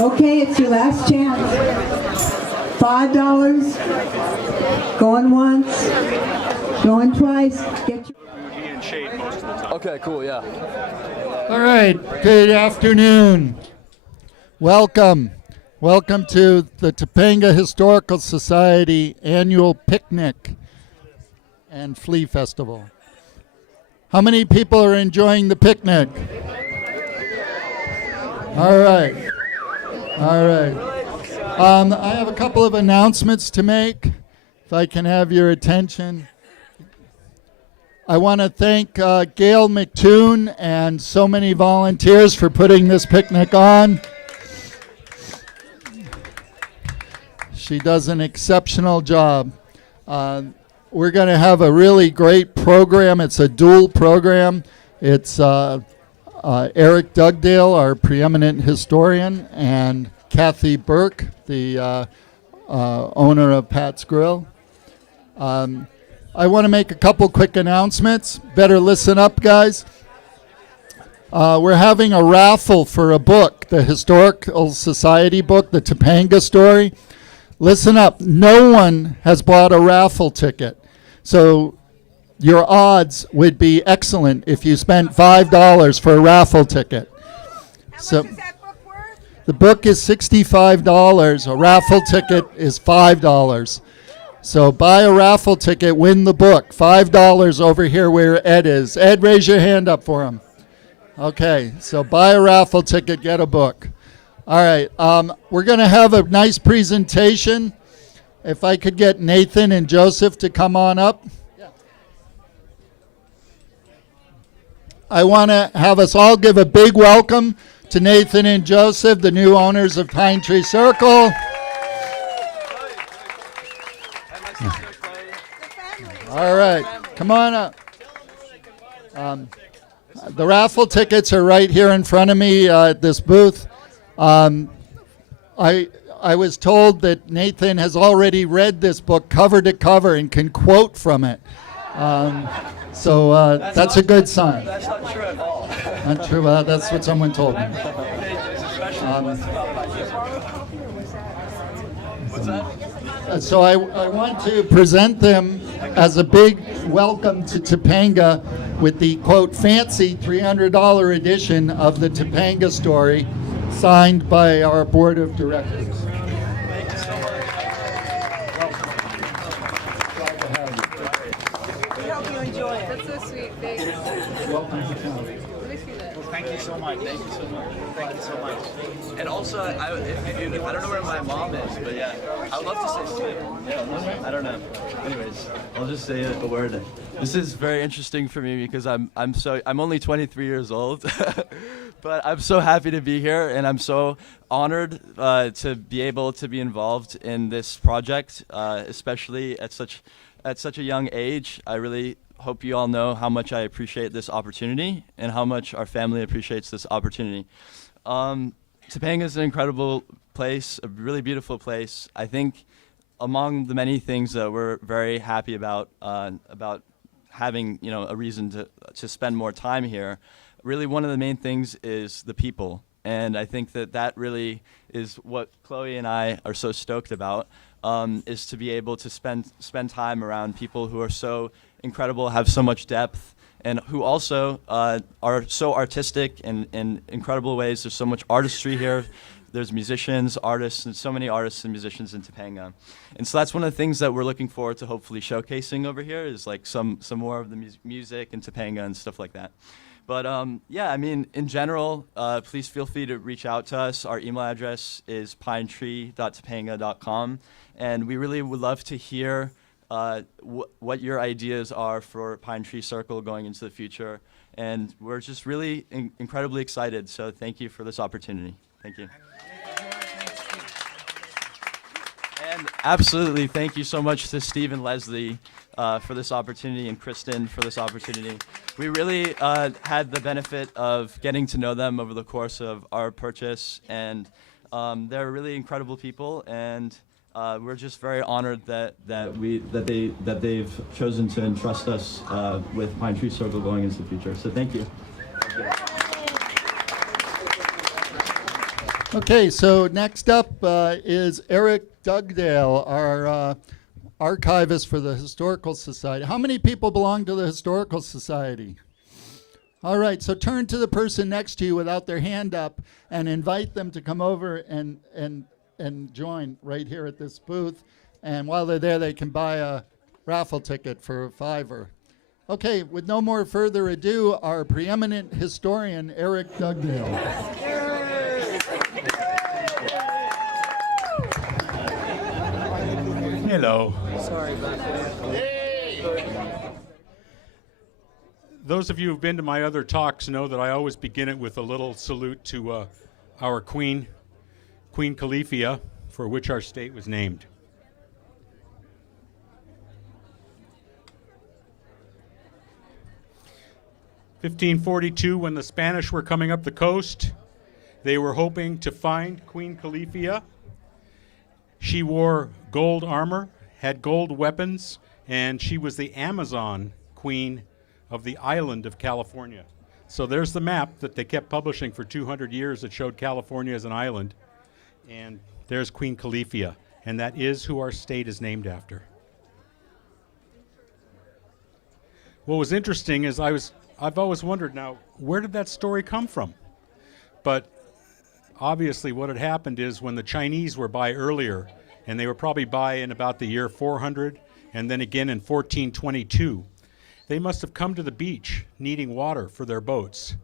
Okay, it's your last chance. $5. Going once. Going twice. Get your... Okay, cool, yeah. All right, good afternoon. Welcome. Welcome to the Topanga Historical Society annual picnic and flea festival. How many people are enjoying the picnic? All right. All right. I have a couple of announcements to make, if I can have your attention. I want to thank Gail, McTune, and so many volunteers for putting this picnic on. She does an exceptional job. We're going to have a really great program. It's a dual program. It's Eric Dugdale, our preeminent historian, and Kathy Burke, the owner of Pat's Grill. I want to make a couple quick announcements. Better listen up, guys. We're having a raffle for a book, the Historical Society book, the Topanga Story. Listen up. No one has bought a raffle ticket. So your odds would be excellent if you spent $5 for a raffle ticket. How much is that book worth? The book is $65. A raffle ticket is $5. So buy a raffle ticket, win the book. $5 over here where Ed is. Ed, raise your hand up for him. Okay, so buy a raffle ticket, get a book. All right, we're going to have a nice presentation. If I could get Nathan and Joseph to come on up. I want to have us all give a big welcome to Nathan and Joseph, the new owners of Pine Tree Circle. All right, come on up. The raffle tickets are right here in front of me at this booth. I was told that Nathan has already read this book cover to cover and can quote from it. So that's a good sign. That's not true at all. Not true, that's what someone told me. What's that? So I want to present them as a big welcome to Topanga with the, quote, fancy $300 edition of the Topanga Story, signed by our board of directors. Thank you so much. Glad to have you. We hope you enjoy it. That's so sweet. Thanks. Welcome to town. Let me see that. Thank you so much. Thank you so much. Thank you so much. And also, I don't know where my mom is, but yeah, I would love to say something. Yeah, I don't know. Anyways, I'll just say a word. This is very interesting for me because I'm only 23 years old, but I'm so happy to be here, and I'm so honored to be able to be involved in this project, especially at such a young age. I really hope you all know how much I appreciate this opportunity and how much our family appreciates this opportunity. Topanga is an incredible place, a really beautiful place. I think among the many things that we're very happy about having a reason to spend more time here, really one of the main things is the people. And I think that really is what Chloe and I are so stoked about, is to be able to spend time around people who are so incredible, have so much depth, and who also are so artistic in incredible ways. There's so much artistry here. There's musicians, artists, and so many artists and musicians in Topanga. And so that's one of the things that we're looking forward to hopefully showcasing over here, is like some more of the music in Topanga and stuff like that. But yeah, I mean, in general, please feel free to reach out to us. Our email address is pinetree.topanga.com. And we really would love to hear what your ideas are for Pine Tree Circle going into the future. And we're just really incredibly excited. So thank you for this opportunity. Thank you. And absolutely, thank you so much to Steve and Leslie for this opportunity, and Kristen for this opportunity. We really had the benefit of getting to know them over the course of our purchase, and they're really incredible people, and we're just very honored that they've chosen to entrust us with Pine Tree Circle going into the future. So thank you. Okay, so next up is Eric Dugdale, our archivist for the Historical Society. How many people belong to the Historical Society? All right, so turn to the person next to you without their hand up and invite them to come over and join right here at this booth. And while they're there, they can buy a raffle ticket for $5. Okay, with no more further ado, our preeminent historian, Eric Dugdale. Hello. Sorry about that. Those of you who've been to my other talks know that I always begin it with a little salute to our Queen, Queen Califia, for which our state was named. In 1542, when the Spanish were coming up the coast, they were hoping to find Queen Califia. She wore gold armor, had gold weapons, and she was the Amazon queen of the island of California. So there's the map that they kept publishing for 200 years that showed California as an island. And there's Queen Califia, and that is who our state is named after. What was interesting is I've always wondered, now, where did that story come from? But obviously what had happened is when the Chinese were by earlier, and they were probably by in about the year 400, and then again in 1422, they must have come to the beach needing water for their boats.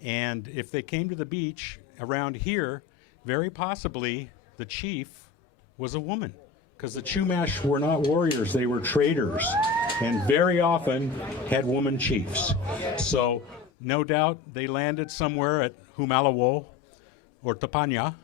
And if they came to the beach around here, very possibly the chief was a woman, because the Chumash were not warriors, they were traders, and very often had woman chiefs. So no doubt they landed somewhere at Humalawo or Topanga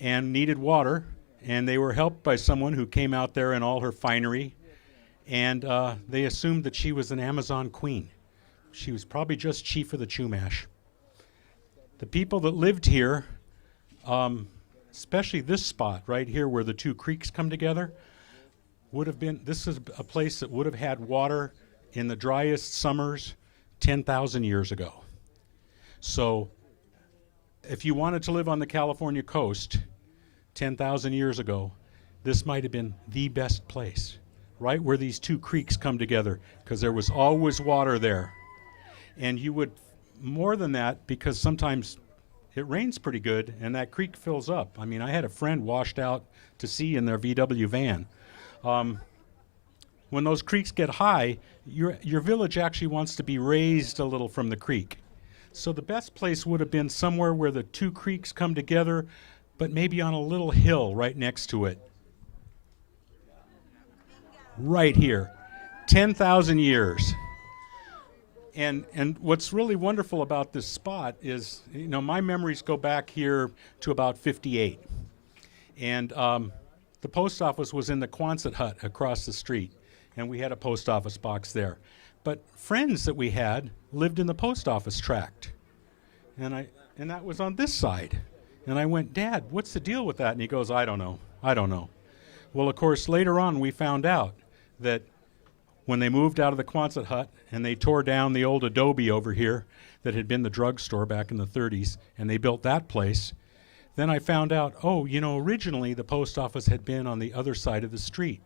and needed water, and they were helped by someone who came out there in all her finery, and they assumed that she was an Amazon queen. She was probably just chief of the Chumash. The people that lived here, especially this spot right here where the two creeks come together, this is a place that would have had water in the driest summers 10,000 years ago. So if you wanted to live on the California coast 10,000 years ago, this might have been the best place, right where these two creeks come together, because there was always water there. And you would, more than that, because sometimes it rains pretty good and that creek fills up. I mean, I had a friend washed out to sea in their VW van. When those creeks get high, your village actually wants to be raised a little from the creek. So the best place would have been somewhere where the two creeks come together, but maybe on a little hill right next to it. Right here, 10,000 years. And what's really wonderful about this spot is, my memories go back here to about 58. And the post office was in the Quonset hut across the street, and we had a post office box there. But friends that we had lived in the post office tract. And that was on this side. And I went, "Dad, what's the deal with that?" And he goes, I don't know. Well, of course, later on we found out that when they moved out of the Quonset hut and they tore down the old adobe over here that had been the drugstore back in the 30s, and they built that place, then I found out, originally the post office had been on the other side of the street,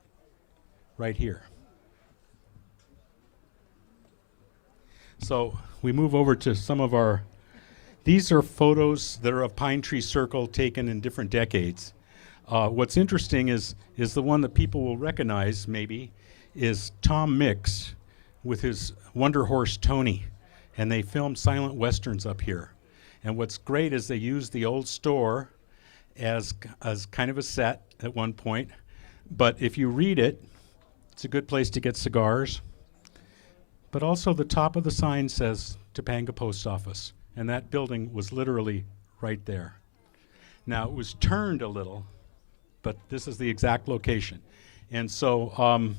right here. So we move over to some of these are photos that are of Pine Tree Circle taken in different decades. What's interesting is the one that people will recognize, maybe, is Tom Mix with his Wonder Horse Tony, and they filmed silent westerns up here. And what's great is they used the old store as kind of a set at one point, but if you read it, it's a good place to get cigars. But also the top of the sign says Topanga Post Office, and that building was literally right there. Now it was turned a little, but this is the exact location. And so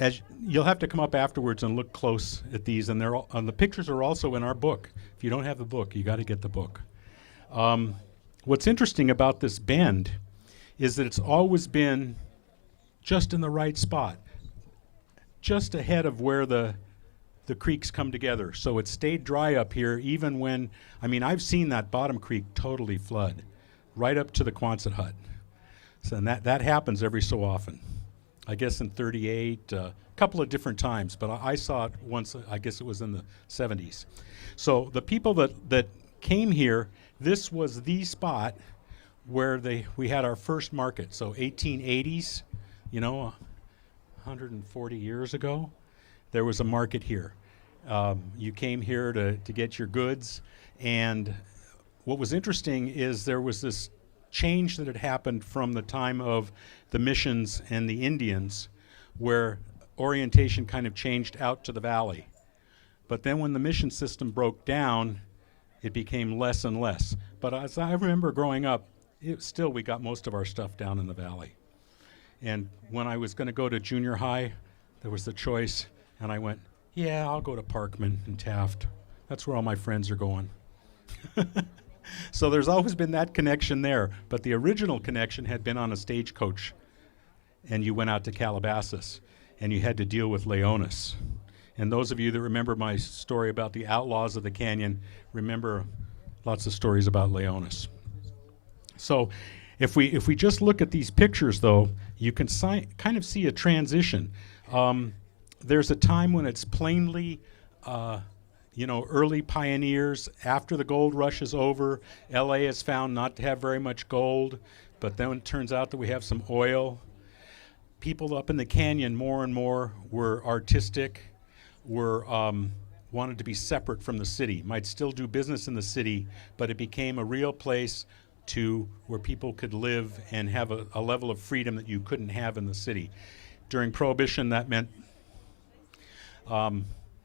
as you'll have to come up afterwards and look close at these, and the pictures are also in our book. If you don't have the book, you got to get the book. What's interesting about this bend is that it's always been just in the right spot, just ahead of where the the creeks come together. So it stayed dry up here even when, I mean, I've seen that bottom creek totally flood right up to the Quonset hut. So and that happens every so often. I guess in 38, a couple of different times, but I saw it once, I guess it was in the 70s. So the people that came here, this was the spot where we had our first market. So 1880s, you know, 140 years ago, there was a market here. You came here to get your goods, and what was interesting is there was this change that had happened from the time of the missions and the Indians, where orientation kind of changed out to the valley. But then when the mission system broke down, it became less and less. But as I remember growing up, we got most of our stuff down in the valley. And when I was going to go to junior high, there was the choice, and I went, yeah, I'll go to Parkman and Taft. That's where all my friends are going. So there's always been that connection there, but the original connection had been on a stagecoach, and you went out to Calabasas, and you had to deal with Leonis. And those of you that remember my story about the outlaws of the canyon, remember lots of stories about Leonis. So if we just look at these pictures, though, you can kind of see a transition. There's a time when it's plainly early pioneers. After the gold rush is over, LA is found not to have very much gold, but then it turns out that we have some oil. People up in the canyon more and more were artistic, wanted to be separate from the city, might still do business in the city, but it became a real place where people could live and have a level of freedom that you couldn't have in the city. During Prohibition, that meant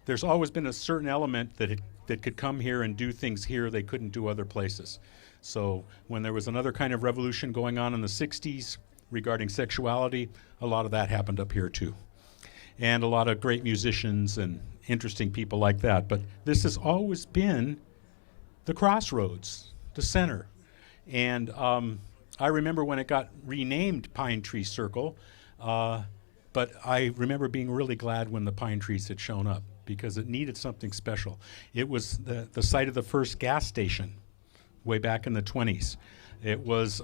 there's always been a certain element that could come here and do things here they couldn't do other places. So when there was another kind of revolution going on in the 60s regarding sexuality, a lot of that happened up here too. And a lot of great musicians and interesting people like that. But this has always been the crossroads, the center. And I remember when it got renamed Pine Tree Circle, but I remember being really glad when the pine trees had shown up, because it needed something special. It was the site of the first gas station way back in the 20s. It was,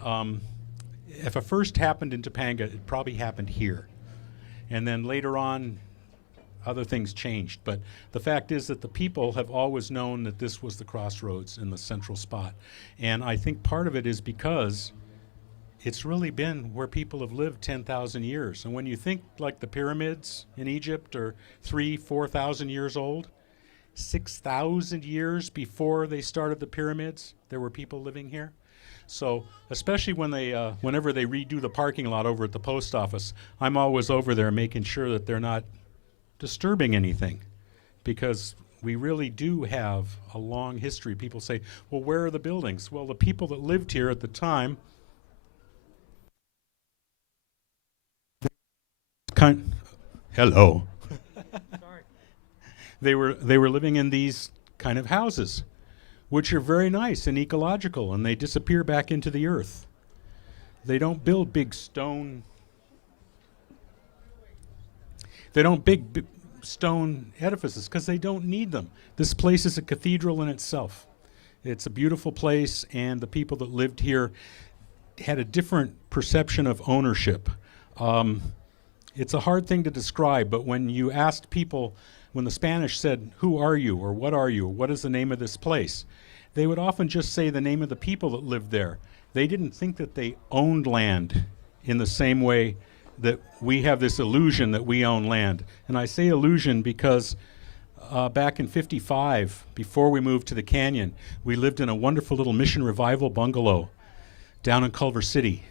if it first happened in Topanga, it probably happened here. And then later on, other things changed. But the fact is that the people have always known that this was the crossroads in the central spot. And I think part of it is because it's really been where people have lived 10,000 years. And when you think like the pyramids in Egypt are 3,000, 4,000 years old, 6,000 years before they started the pyramids, there were people living here. So especially when whenever they redo the parking lot over at the post office, I'm always over there making sure that they're not disturbing anything, because we really do have a long history. People say, well, where are the buildings? Well, the people that lived here at the time hello. Sorry. They were living in these kind of houses, which are very nice and ecological, and they disappear back into the earth. They don't build big stone. They don't big stone edifices because they don't need them. This place is a cathedral in itself. It's a beautiful place, and the people that lived here had a different perception of ownership. It's a hard thing to describe, but when you asked people, when the Spanish said, who are you, or what are you, or what is the name of this place, they would often just say the name of the people that lived there. They didn't think that they owned land in the same way that we have this illusion that we own land. And I say illusion because back in '55, before we moved to the canyon, we lived in a wonderful little Mission Revival bungalow down in Culver City.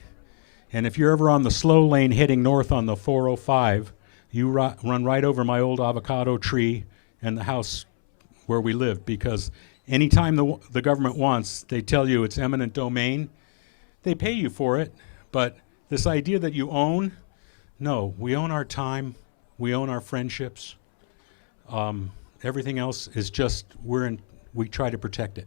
And if you're ever on the slow lane heading north on the 405, you run right over my old avocado tree and the house where we lived, because anytime the government wants, they tell you it's eminent domain. They pay you for it, but this idea that you own, no, we own our time, we own our friendships. Everything else is just, we try to protect it.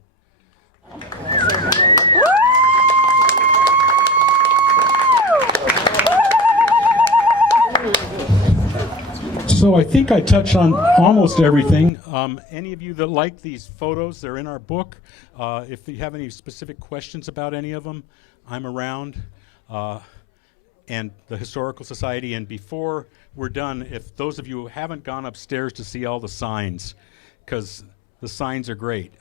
So I think I touched on almost everything. Any of you that like these photos, they're in our book. If you have any specific questions about any of them, I'm around. And the Historical Society. And before we're done, if those of you who haven't gone upstairs to see all the signs, because the signs are great.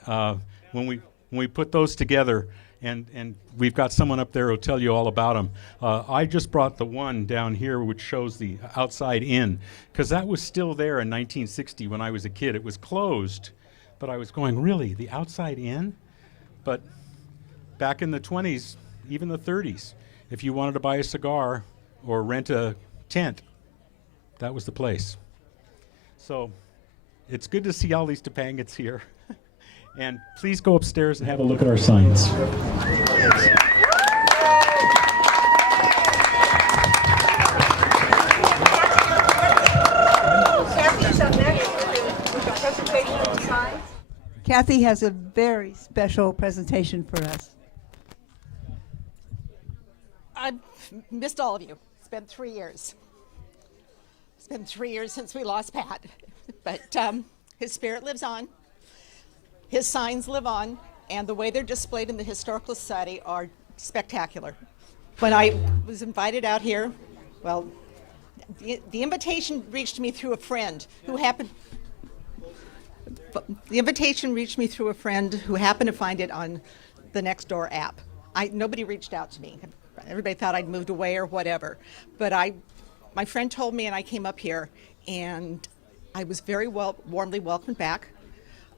When we put those together, and we've got someone up there who'll tell you all about them. I just brought the one down here which shows the outside in, because that was still there in 1960 when I was a kid. It was closed, but I was going, really, the outside in? But back in the 20s, even the 30s, if you wanted to buy a cigar or rent a tent, that was the place. So it's good to see all these Topangas here. And please go upstairs and have a look at our signs. Kathy's up next with a presentation of the signs. Kathy has a very special presentation for us. I've missed all of you. It's been 3 years. It's been 3 years since we lost Pat. But his spirit lives on. His signs live on. And the way they're displayed in the Historical Society are spectacular. When I was invited out here, well, the invitation reached me through a friend who happened... The invitation reached me through a friend who happened to find it on the Nextdoor app. Nobody reached out to me. Everybody thought I'd moved away or whatever. But my friend told me, and I came up here, and I was very warmly welcomed back.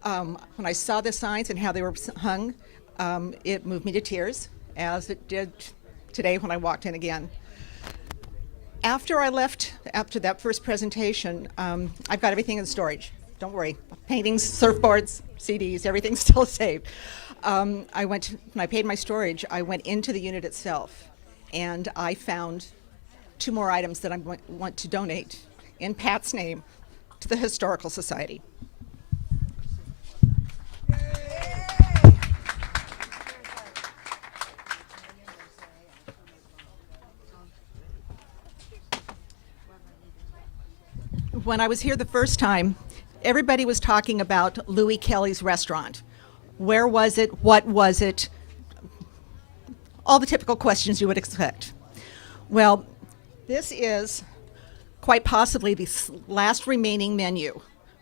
When I saw the signs and how they were hung, it moved me to tears, as it did today when I walked in again. After I left, after that first presentation, I've got everything in storage. Don't worry. Paintings, surfboards, CDs, everything's still saved. When I paid my storage, I went into the unit itself, and I found 2 more items that I want to donate in Pat's name to the Historical Society. When I was here the first time, everybody was talking about Louis Kelly's restaurant. Where was it? What was it? All the typical questions you would expect. Well, this is quite possibly the last remaining menu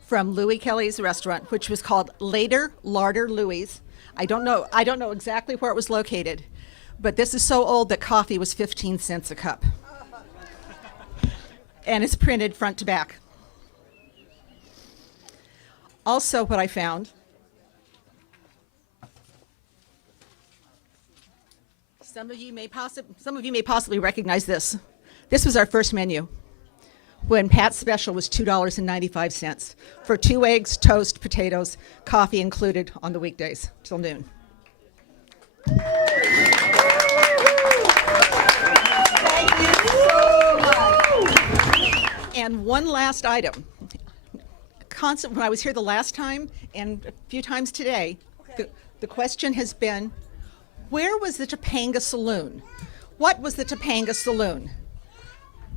from Louis Kelly's restaurant, which was called Later Larder Louis. I don't know exactly where it was located, but this is so old that coffee was 15 cents a cup. And it's printed front to back. Also, what I found, some of you may possibly recognize this. This was our first menu when Pat's special was $2.95 for 2 eggs, toast, potatoes, coffee included on the weekdays till noon. Thank you so much. And one last item. When I was here the last time and a few times today, the question has been, where was the Topanga Saloon? What was the Topanga Saloon?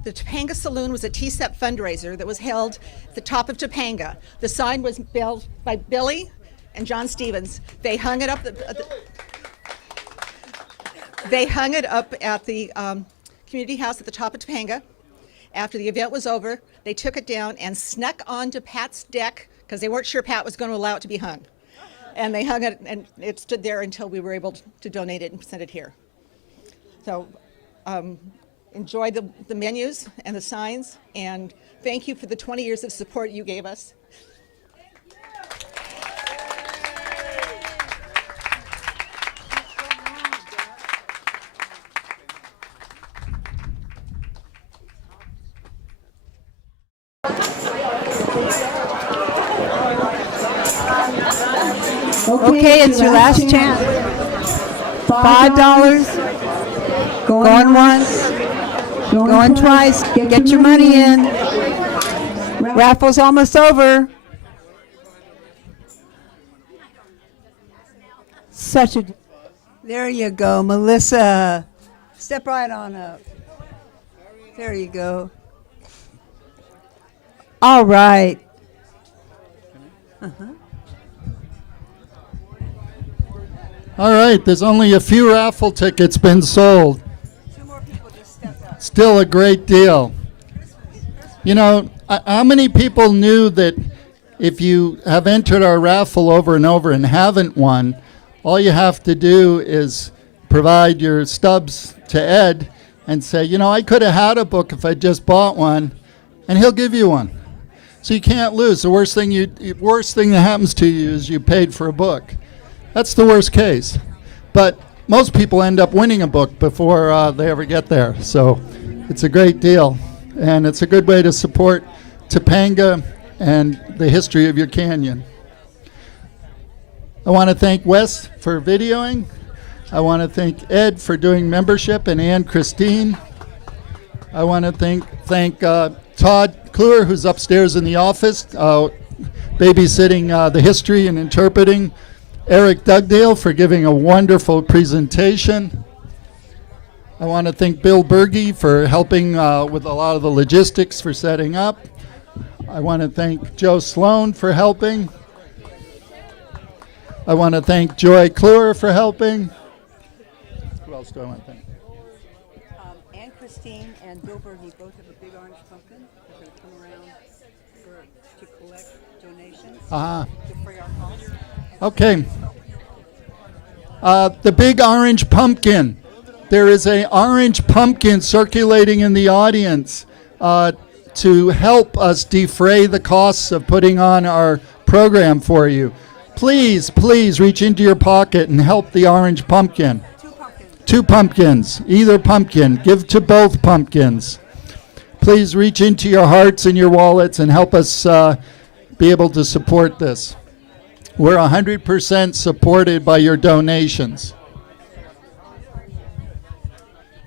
The Topanga Saloon was a TSEP fundraiser that was held at the top of Topanga. The sign was built by Billy and John Stevens. They hung it up at the community house at the top of Topanga. After the event was over, they took it down and snuck onto Pat's deck because they weren't sure Pat was going to allow it to be hung. And they hung it, and it stood there until we were able to donate it and send it here. So enjoy the menus and the signs, and thank you for the 20 years of support you gave us. Okay, it's your last chance. $5. Going once. Going twice. Get your money in. Raffle's almost over. There you go, Melissa. Step right on up. There you go. All right. All right, there's only a few raffle tickets been sold. Two more people just stepped up. Still a great deal. You know, how many people knew that if you have entered our raffle over and over and haven't won, all you have to do is provide your stubs to Ed and say, you know, I could have had a book if I just bought one, and he'll give you one. So you can't lose. The worst thing that happens to you is you paid for a book. That's the worst case. But most people end up winning a book before they ever get there. So it's a great deal. And it's a good way to support Topanga and the history of your canyon. I want to thank Wes for videoing. I want to thank Ed for doing membership, and Ann Christine. I want to thank Todd Kluwer, who's upstairs in the office, babysitting the history and interpreting. Eric Dugdale for giving a wonderful presentation. I want to thank Bill Burke for helping with a lot of the logistics for setting up. I want to thank Joe Sloan for helping. I want to thank Joy Kluwer for helping. Who else do I want to thank? Ann Christine and Bill Berge both have a big orange pumpkin. They're going to come around to collect donations to free our cause. Okay. The big orange pumpkin. There is an orange pumpkin circulating in the audience to help us defray the costs of putting on our program for you. Please, please reach into your pocket and help the orange pumpkin. Two pumpkins, either pumpkin. Give to both pumpkins. Please reach into your hearts and your wallets and help us be able to support this. We're 100% supported by your donations.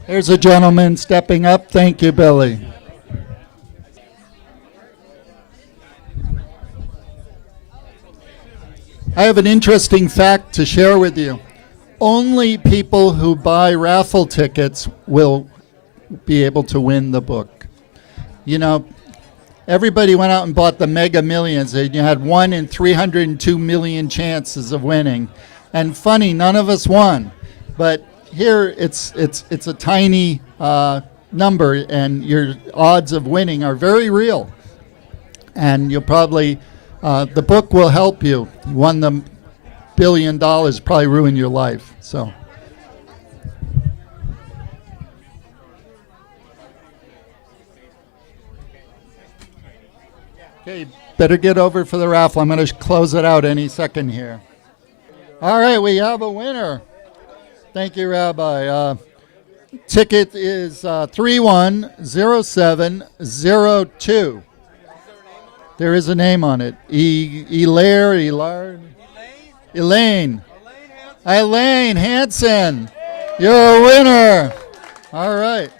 Here's a gentleman stepping up. Thank you, Billy. I have an interesting fact to share with you. Only people who buy raffle tickets will be able to win the book. You know, everybody went out and bought the Mega Millions, and you had 1 in 302 million chances of winning. And funny, none of us won. But here it's a tiny number, and your odds of winning are very real. And you'll probably, the book will help you. You won the $1 billion, probably ruin your life. So. Okay, better get over for the raffle. I'm going to close it out any second here. All right, we have a winner. Thank you, Rabbi. Ticket is 310702. There is a name on it. Elaine Hansen. You're a winner. All right.